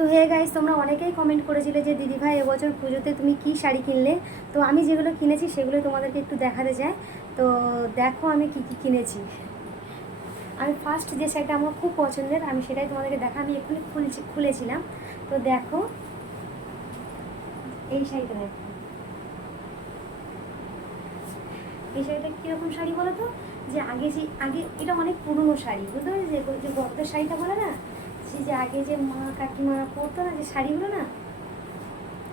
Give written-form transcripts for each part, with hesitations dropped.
তো hey guys, তোমরা অনেকেই কমেন্ট করেছিলে যে দিদিভাই এবছর পুজোতে তুমি কি শাড়ি কিনলে। তো আমি যেগুলো কিনেছি সেগুলো তোমাদেরকে একটু দেখাতে চাই। তো দেখো আমি কি কি কিনেছি। আমি ফার্স্ট যে শাড়িটা আমার খুব পছন্দের, আমি সেটাই তোমাদেরকে দেখা, আমি এক্ষুনি খুলেছিলাম। তো দেখো এই শাড়িটা, দেখো এই শাড়িটা কীরকম শাড়ি বলো তো। যে আগে এটা অনেক পুরনো শাড়ি, বুঝতে পারছি, যে গর্তের শাড়িটা বলে না, যে আগে যে মা কাকিমারা পরতো না যে শাড়িগুলো না।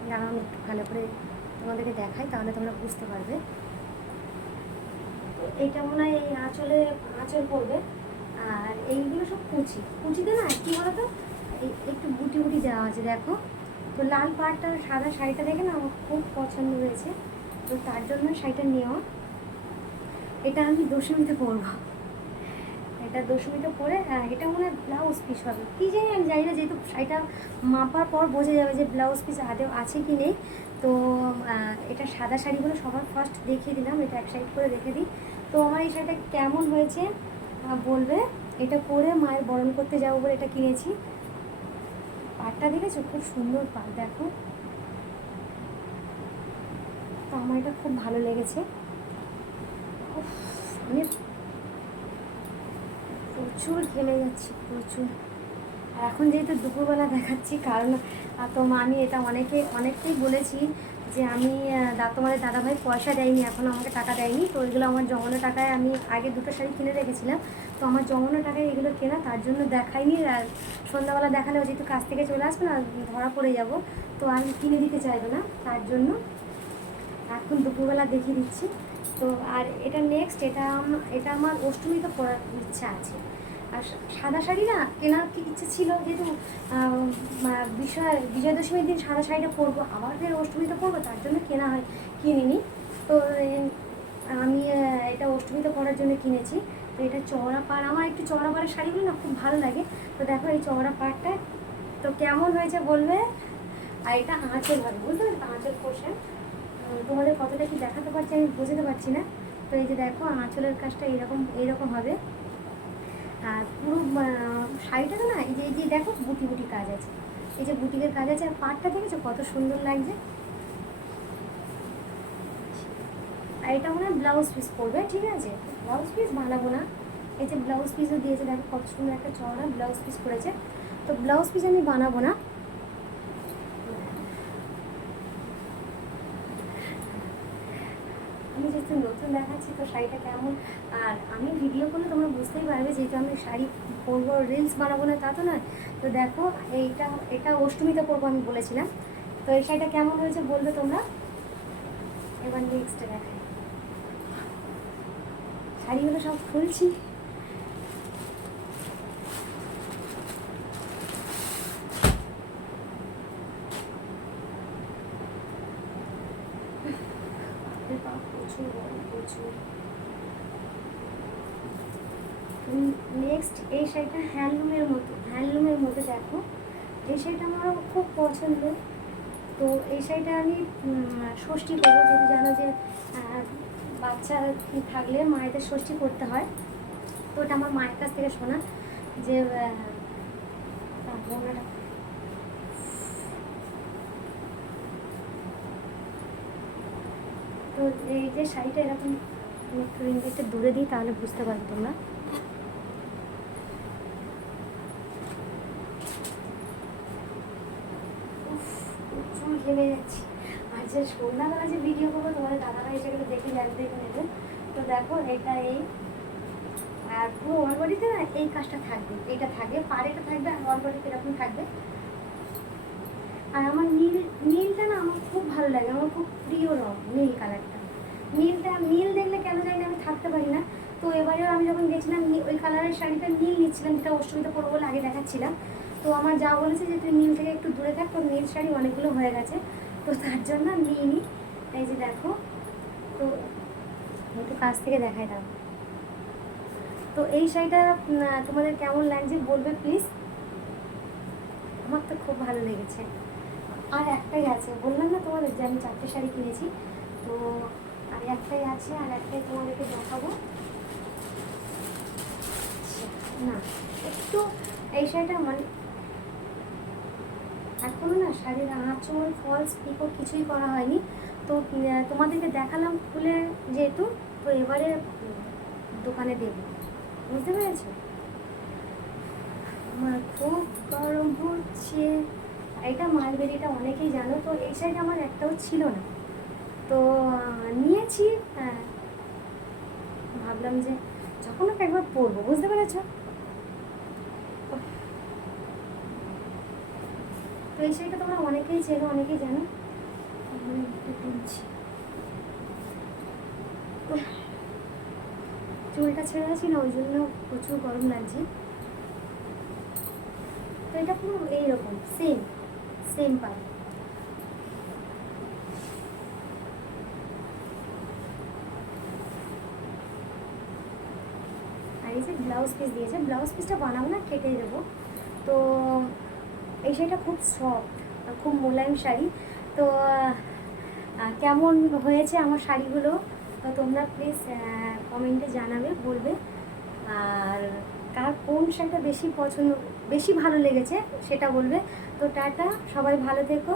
দাঁড়াও আমি একটু ভালো করে তোমাদেরকে দেখাই, তাহলে তোমরা বুঝতে পারবে। তো এইটা মনে হয় এই আঁচল পড়বে, আর এইগুলো সব কুচিতে না কী বলতো, একটু বুটি বুটি দেওয়া আছে দেখো। তো লাল পাড়টা সাদা শাড়িটা দেখে না আমার খুব পছন্দ হয়েছে, তো তার জন্য শাড়িটা নেওয়া। এটা আমি দশমীতে পরবো, এটা দশমীতে পরে। এটা মনে হয় ব্লাউজ পিস হবে, কী জানি আমি জানি না, যেহেতু শাড়িটা মাপার পর বোঝা যাবে যে ব্লাউজ পিস আদেও আছে কি নেই। তো এটা সাদা শাড়িগুলো সবার ফার্স্ট দেখিয়ে দিলাম, এটা এক সাইড করে রেখে দিই। তো আমার এই শাড়িটা কেমন হয়েছে বলবে। এটা পরে মায়ের বরণ করতে যাবো বলে এটা কিনেছি। পাড়টা দেখেছো, খুব সুন্দর পাড় দেখো। তো আমার এটা খুব ভালো লেগেছে। আমি প্রচুর ঘেমে যাচ্ছি, প্রচুর। আর এখন যেহেতু দুপুরবেলা দেখাচ্ছি, কারণ তো আমি এটা অনেককেই বলেছি যে আমি তোমাদের দাদাভাই পয়সা দেয়নি, এখনও আমাকে টাকা দেয়নি। তো এগুলো আমার জমানো টাকায়, আমি আগে দুটো শাড়ি কিনে রেখেছিলাম, তো আমার জমানো টাকায় এগুলো কেনা, তার জন্য দেখাইনি। আর সন্ধ্যাবেলা দেখালে যেহেতু কাছ থেকে চলে আসবে না, ধরা পড়ে যাব, তো আমি কিনে দিতে চাইবে না, তার জন্য এখন দুপুরবেলা দেখিয়ে দিচ্ছি। তো আর এটা নেক্সট, এটা আমার অষ্টমীতে পরার ইচ্ছা আছে। আর সাদা শাড়ি না কেনার কি ইচ্ছে ছিল, যেহেতু বিজয়া দশমীর দিন সাদা শাড়িটা পরবো, আবার ফের অষ্টমীতে পরবো, তার জন্য কিনিনি। তো আমি এটা অষ্টমীতে পরার জন্য কিনেছি। তো এটা চওড়া পাড়, আমার একটু চওড়া পাড়ের শাড়িগুলো না খুব ভালো লাগে। তো দেখো এই চওড়া পাড়টা তো কেমন হয়েছে বলবে। আর এটা আঁচল হবে, বুঝতে পারছো, আঁচল পোর্শন। তোমাদের কতটা কি দেখাতে পারছি আমি বুঝতে পারছি না। তো এই যে দেখো আঁচলের কাজটা এইরকম হবে। আর পুরো শাড়িটাতে না এই যে দেখো বুটি বুটি কাজ আছে, এই যে বুটিকের কাজ আছে। আর পাড়টা দেখেছো কত সুন্দর লাগছে। আর এটা মনে হয় ব্লাউজ পিস পরবে, ঠিক আছে, ব্লাউজ পিস বানাবো না। এই যে ব্লাউজ পিসও দিয়েছে দেখো, কত সুন্দর একটা চওড়া ব্লাউজ পিস করেছে। তো ব্লাউজ পিস আমি বানাবো না। আমি যেহেতু নতুন দেখাচ্ছি, তো শাড়িটা কেমন, আর আমি ভিডিও করলে তোমরা বুঝতেই পারবে, যেহেতু আমি শাড়ি পরবো, রিলস বানাবো না তা তো নয়। তো দেখো এটা অষ্টমীতে পরবো আমি বলেছিলাম। তো এই শাড়িটা কেমন হয়েছে বলবে তোমরা। এবার নেক্সটে দেখাই, শাড়িগুলো সব খুলছি। প্রচুর। নেক্সট এই শাড়িটা হ্যান্ডলুমের মধ্যে দেখো, এই শাড়িটা আমারও খুব পছন্দের। তো এই শাড়িটা আমি ষষ্ঠী করবো, যেহেতু জানো যে বাচ্চা থাকলে মায়েদের ষষ্ঠী করতে হয়। তো ওটা আমার মায়ের কাছ থেকে শোনা, যে তো এই যে শাড়িটা এরকম, একটু রিংটা দূরে দিই তাহলে বুঝতে পারবে তোমরা। প্রচুর ঘেমে যাচ্ছি। আর যে সন্ধ্যাবেলা যে ভিডিও করবো তোমাদের দাদাভাই সেগুলো দেখে নেবে। তো দেখো এটা এই, আর পুরো ওয়ান বডিতে না এই কাজটা থাকবে, এইটা থাকবে, পাড়েটা থাকবে, আর ওয়ান বডিতে এরকম থাকবে। আর আমার নীলটা না আমার খুব ভালো লাগে, আমার খুব প্রিয় রঙ নীল কালারটা। নীল দেখলে কেন জানি আমি থাকতে পারি না। তো এবারেও আমি যখন গেছিলাম ওই কালারের শাড়িটা নীল নিচ্ছিলাম, যেটা অষ্টমীতে পরবো বলে আগে দেখাচ্ছিলাম। তো আমার যা বলেছে যে তুই নীল থেকে একটু দূরে থাক, তোর নীল শাড়ি অনেকগুলো হয়ে গেছে, তো তার জন্য নিইনি। এই যে দেখো, তো একটু কাছ থেকে দেখাই দাও। তো এই শাড়িটা তোমাদের কেমন লাগছে বলবে প্লিজ। আমার তো খুব ভালো লেগেছে। আর একটাই আছে, বললাম না তোমাদের যে আমি 4টে শাড়ি কিনেছি। তো আর একটাই আছে, আর একটাই তোমাদেরকে দেখাবো না। একটু এই শাড়িটা মানে এখনও না শাড়ির আঁচল ফলস পিকো কিছুই করা হয়নি। তো তোমাদেরকে দেখালাম খুলে যেহেতু, তো এবারে দোকানে দেবো, বুঝতে পেরেছো? আমার খুব গরম হচ্ছে। এটা মালবেরিটা অনেকেই জানো, তো এই সাইডে আমার একটাও ছিল না, তো নিয়েছি। হ্যাঁ, ভাবলাম যে যখন ওকে একবার পরবো, বুঝতে পেরেছো? তো এই শাড়িটা তোমরা অনেকেই চেনো, অনেকেই জানো। আমি একটু তুলছি, চুলটা ছেড়ে আছি না, ওই জন্য প্রচুর গরম লাগছে। তো এটা পুরো এইরকম সেম সেম পাবে। আর এই যে ব্লাউজ পিস দিয়েছে, ব্লাউজ পিসটা বানাবো না, কেটে দেবো। তো এই শাড়িটা খুব সফট, খুব মোলায়েম শাড়ি। তো কেমন হয়েছে আমার শাড়িগুলো, তো তোমরা প্লিজ কমেন্টে জানাবে, বলবে। আর কার কোন শাড়িটা বেশি পছন্দ, বেশি ভালো লেগেছে সেটা বলবে। তো টাটা, সবাই ভালো থেকো।